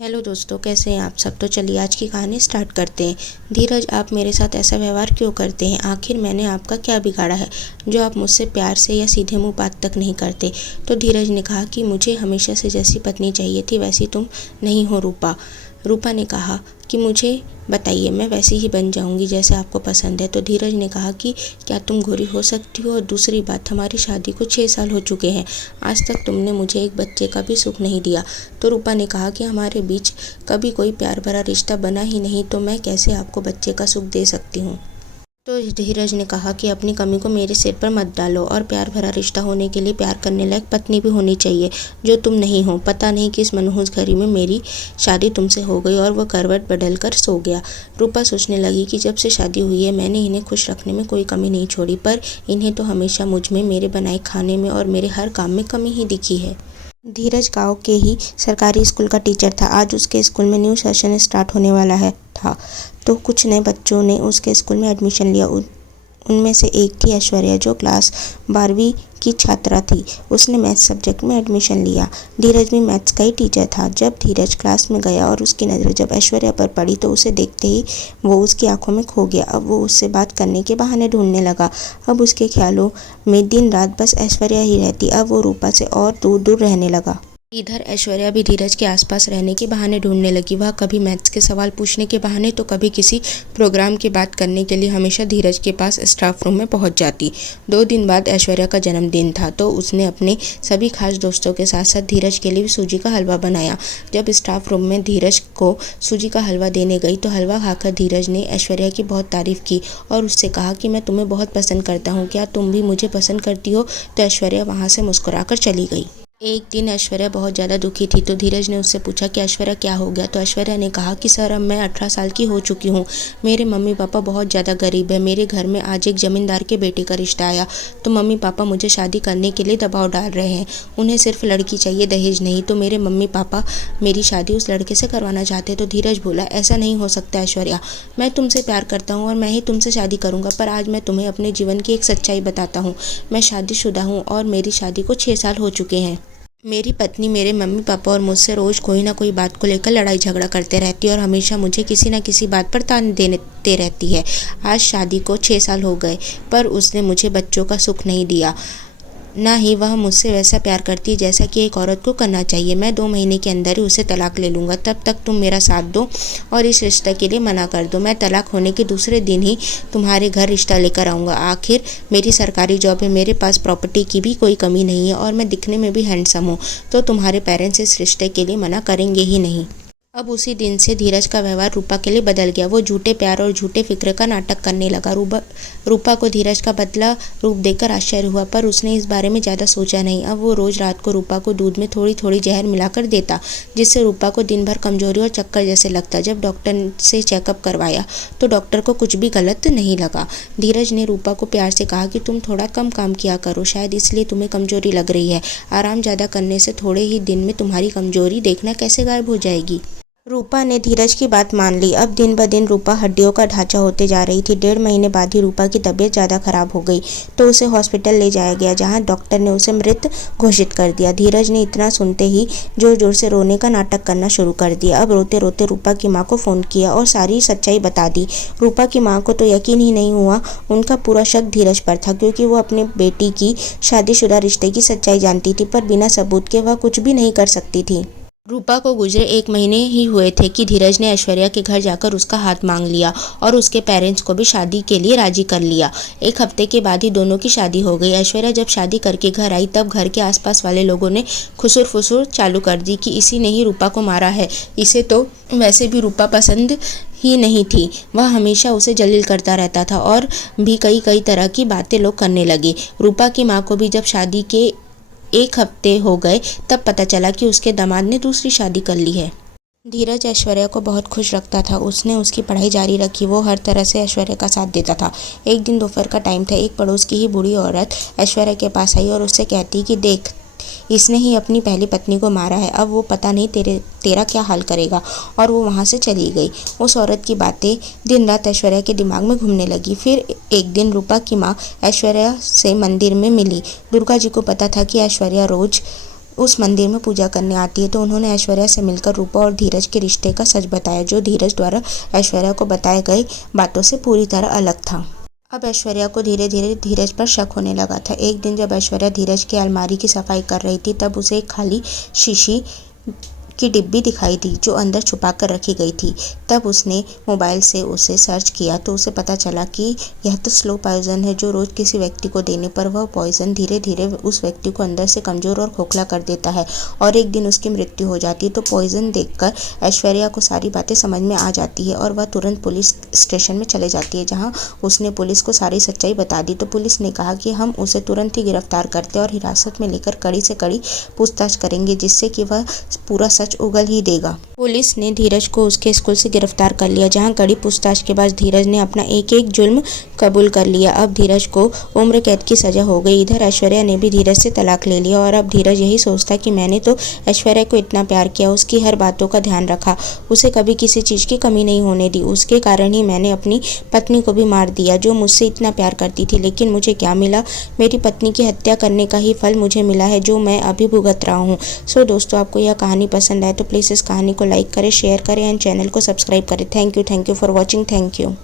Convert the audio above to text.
Hello दोस्तों, कैसे हैं आप सब। तो चलिए आज की कहानी स्टार्ट करते हैं। धीरज, आप मेरे साथ ऐसा व्यवहार क्यों करते हैं? आखिर मैंने आपका क्या बिगाड़ा है जो आप मुझसे प्यार से या सीधे मुंह बात तक नहीं करते? तो धीरज ने कहा कि मुझे हमेशा से जैसी पत्नी चाहिए थी वैसी तुम नहीं हो रूपा। रूपा ने कहा कि मुझे बताइए, मैं वैसी ही बन जाऊंगी जैसे आपको पसंद है। तो धीरज ने कहा कि क्या तुम गोरी हो सकती हो? और दूसरी बात, हमारी शादी को 6 साल हो चुके हैं, आज तक तुमने मुझे एक बच्चे का भी सुख नहीं दिया। तो रूपा ने कहा कि हमारे बीच कभी कोई प्यार भरा रिश्ता बना ही नहीं, तो मैं कैसे आपको बच्चे का सुख दे सकती हूँ। तो धीरज ने कहा कि अपनी कमी को मेरे सिर पर मत डालो, और प्यार भरा रिश्ता होने के लिए प्यार करने लायक पत्नी भी होनी चाहिए, जो तुम नहीं हो। पता नहीं किस मनहूस घड़ी में मेरी शादी तुमसे हो गई और वह करवट बदल कर सो गया। रूपा सोचने लगी कि जब से शादी हुई है मैंने इन्हें खुश रखने में कोई कमी नहीं छोड़ी, पर इन्हें तो हमेशा मुझ में, मेरे बनाए खाने में और मेरे हर काम में कमी ही दिखी है। धीरज गांव के ही सरकारी स्कूल का टीचर था। आज उसके स्कूल में न्यू सेशन स्टार्ट होने वाला है था, तो कुछ नए बच्चों ने उसके स्कूल में एडमिशन लिया। उनमें से एक थी ऐश्वर्या, जो क्लास 12वीं की छात्रा थी। उसने मैथ्स सब्जेक्ट में एडमिशन लिया। धीरज भी मैथ्स का ही टीचर था। जब धीरज क्लास में गया और उसकी नज़र जब ऐश्वर्या पर पड़ी तो उसे देखते ही वो उसकी आंखों में खो गया। अब वो उससे बात करने के बहाने ढूंढने लगा। अब उसके ख्यालों में दिन रात बस ऐश्वर्या ही रहती। अब वो रूपा से और दूर दूर रहने लगा। इधर ऐश्वर्या भी धीरज के आसपास रहने के बहाने ढूंढने लगी। वह कभी मैथ्स के सवाल पूछने के बहाने तो कभी किसी प्रोग्राम की बात करने के लिए हमेशा धीरज के पास स्टाफ रूम में पहुंच जाती। 2 दिन बाद ऐश्वर्या का जन्मदिन था, तो उसने अपने सभी खास दोस्तों के साथ साथ धीरज के लिए भी सूजी का हलवा बनाया। जब स्टाफ रूम में धीरज को सूजी का हलवा देने गई तो हलवा खाकर धीरज ने ऐश्वर्या की बहुत तारीफ की और उससे कहा कि मैं तुम्हें बहुत पसंद करता हूँ, क्या तुम भी मुझे पसंद करती हो? तो ऐश्वर्या वहाँ से मुस्कुराकर चली गई। एक दिन ऐश्वर्या बहुत ज़्यादा दुखी थी, तो धीरज ने उससे पूछा कि ऐश्वर्या क्या हो गया? तो ऐश्वर्या ने कहा कि सर, अब मैं 18 साल की हो चुकी हूँ। मेरे मम्मी पापा बहुत ज़्यादा गरीब है। मेरे घर में आज एक ज़मींदार के बेटे का रिश्ता आया, तो मम्मी पापा मुझे शादी करने के लिए दबाव डाल रहे हैं। उन्हें सिर्फ लड़की चाहिए, दहेज नहीं। तो मेरे मम्मी पापा मेरी शादी उस लड़के से करवाना चाहते। तो धीरज बोला, ऐसा नहीं हो सकता ऐश्वर्या, मैं तुमसे प्यार करता हूँ और मैं ही तुमसे शादी करूँगा। पर आज मैं तुम्हें अपने जीवन की एक सच्चाई बताता हूँ। मैं शादीशुदा हूँ और मेरी शादी को 6 साल हो चुके हैं। मेरी पत्नी मेरे मम्मी पापा और मुझसे रोज़ कोई ना कोई बात को लेकर लड़ाई झगड़ा करते रहती है और हमेशा मुझे किसी ना किसी बात पर ताने देते रहती है। आज शादी को 6 साल हो गए, पर उसने मुझे बच्चों का सुख नहीं दिया, ना ही वह मुझसे वैसा प्यार करती है जैसा कि एक औरत को करना चाहिए। मैं 2 महीने के अंदर ही उसे तलाक ले लूँगा। तब तक तुम मेरा साथ दो और इस रिश्ते के लिए मना कर दो। मैं तलाक होने के दूसरे दिन ही तुम्हारे घर रिश्ता लेकर आऊँगा। आखिर मेरी सरकारी जॉब है, मेरे पास प्रॉपर्टी की भी कोई कमी नहीं है और मैं दिखने में भी हैंडसम हूँ, तो तुम्हारे पेरेंट्स इस रिश्ते के लिए मना करेंगे ही नहीं। अब उसी दिन से धीरज का व्यवहार रूपा के लिए बदल गया। वो झूठे प्यार और झूठे फिक्र का नाटक करने लगा। रूपा को धीरज का बदला रूप देखकर आश्चर्य हुआ, पर उसने इस बारे में ज़्यादा सोचा नहीं। अब वो रोज़ रात को रूपा को दूध में थोड़ी थोड़ी जहर मिलाकर देता, जिससे रूपा को दिन भर कमजोरी और चक्कर जैसे लगता। जब डॉक्टर से चेकअप करवाया तो डॉक्टर को कुछ भी गलत नहीं लगा। धीरज ने रूपा को प्यार से कहा कि तुम थोड़ा कम काम किया करो, शायद इसलिए तुम्हें कमजोरी लग रही है। आराम ज़्यादा करने से थोड़े ही दिन में तुम्हारी कमजोरी देखना कैसे गायब हो जाएगी। रूपा ने धीरज की बात मान ली। अब दिन ब दिन रूपा हड्डियों का ढांचा होते जा रही थी। 1.5 महीने बाद ही रूपा की तबीयत ज़्यादा खराब हो गई, तो उसे हॉस्पिटल ले जाया गया, जहां डॉक्टर ने उसे मृत घोषित कर दिया। धीरज ने इतना सुनते ही जोर जोर से रोने का नाटक करना शुरू कर दिया। अब रोते रोते रूपा की माँ को फ़ोन किया और सारी सच्चाई बता दी। रूपा की माँ को तो यकीन ही नहीं हुआ। उनका पूरा शक धीरज पर था, क्योंकि वो अपने बेटी की शादीशुदा रिश्ते की सच्चाई जानती थी, पर बिना सबूत के वह कुछ भी नहीं कर सकती थी। रूपा को गुजरे 1 महीने ही हुए थे कि धीरज ने ऐश्वर्या के घर जाकर उसका हाथ मांग लिया और उसके पेरेंट्स को भी शादी के लिए राजी कर लिया। 1 हफ्ते के बाद ही दोनों की शादी हो गई। ऐश्वर्या जब शादी करके घर आई तब घर के आसपास वाले लोगों ने खुसुर फुसुर चालू कर दी कि इसी ने ही रूपा को मारा है। इसे तो वैसे भी रूपा पसंद ही नहीं थी, वह हमेशा उसे जलील करता रहता था, और भी कई तरह की बातें लोग करने लगे। रूपा की माँ को भी जब शादी के 1 हफ्ते हो गए तब पता चला कि उसके दामाद ने दूसरी शादी कर ली है। धीरज ऐश्वर्या को बहुत खुश रखता था। उसने उसकी पढ़ाई जारी रखी। वो हर तरह से ऐश्वर्या का साथ देता था। एक दिन दोपहर का टाइम था। एक पड़ोस की ही बूढ़ी औरत ऐश्वर्या के पास आई और उससे कहती कि देख, इसने ही अपनी पहली पत्नी को मारा है, अब वो पता नहीं तेरा क्या हाल करेगा। और वो वहाँ से चली गई। उस औरत की बातें दिन रात ऐश्वर्या के दिमाग में घूमने लगी। फिर एक दिन रूपा की माँ ऐश्वर्या से मंदिर में मिली। दुर्गा जी को पता था कि ऐश्वर्या रोज उस मंदिर में पूजा करने आती है। तो उन्होंने ऐश्वर्या से मिलकर रूपा और धीरज के रिश्ते का सच बताया, जो धीरज द्वारा ऐश्वर्या को बताए गए बातों से पूरी तरह अलग था। अब ऐश्वर्या को धीरे धीरे धीरज पर शक होने लगा था। एक दिन जब ऐश्वर्या धीरज की अलमारी की सफाई कर रही थी, तब उसे एक खाली शीशी की डिब्बी दिखाई दी जो अंदर छुपा कर रखी गई थी। तब उसने मोबाइल से उसे सर्च किया तो उसे पता चला कि यह तो स्लो पॉइजन है, जो रोज किसी व्यक्ति को देने पर वह पॉइजन धीरे धीरे उस व्यक्ति को अंदर से कमजोर और खोखला कर देता है और एक दिन उसकी मृत्यु हो जाती है। तो पॉइजन देखकर ऐश्वर्या को सारी बातें समझ में आ जाती है और वह तुरंत पुलिस स्टेशन में चले जाती है, जहाँ उसने पुलिस को सारी सच्चाई बता दी। तो पुलिस ने कहा कि हम उसे तुरंत ही गिरफ्तार करते और हिरासत में लेकर कड़ी से कड़ी पूछताछ करेंगे, जिससे कि वह पूरा सच उगल ही देगा। पुलिस ने धीरज को उसके स्कूल से गिरफ्तार कर लिया, जहां कड़ी पूछताछ के बाद धीरज ने अपना एक एक जुल्म कबूल कर लिया। अब धीरज को उम्र कैद की सजा हो गई। इधर ऐश्वर्या ने भी धीरज से तलाक ले लिया और अब धीरज यही सोचता कि मैंने तो ऐश्वर्या को इतना प्यार किया, उसकी हर बातों का ध्यान रखा, उसे कभी किसी चीज की कमी नहीं होने दी। उसके कारण ही मैंने अपनी पत्नी को भी मार दिया, जो मुझसे इतना प्यार करती थी। लेकिन मुझे क्या मिला? मेरी पत्नी की हत्या करने का ही फल मुझे मिला है, जो मैं अभी भुगत रहा हूँ। सो दोस्तों, आपको यह कहानी पसंद आए तो प्लीज़ इस कहानी को लाइक करें, शेयर करें एंड चैनल को सब्सक्राइब करें। Thank you for watching. Thank you.